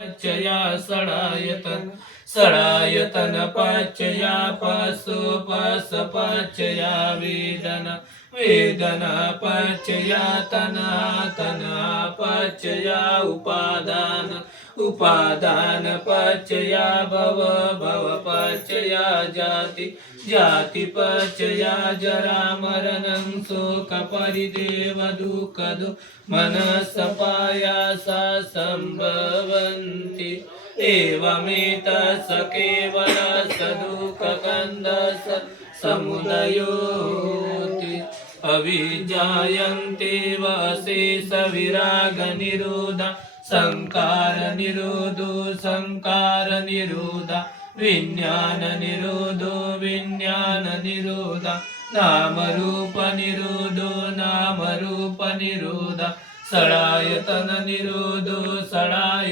पचया सडायतन सडायतन पचया पशु पश पचया वेदना वेदना पचया तना तना पचया उपादान उपादान पचया भव भव पचया जाति जाति पचया जरा मरणं शोक परिदेव दुःख मनसपायासा संभवन्ति एवमेतस् केवलस् दुःखकन्दस् समुदयोति अविजायन्ते वशेष विराग निरोध संकार निरोधो संकार निरोध विज्ञान निरोधो विज्ञान निरोध नाम रूप निरोधो नाम रूप निरोध सडायतन निरोधो सडाय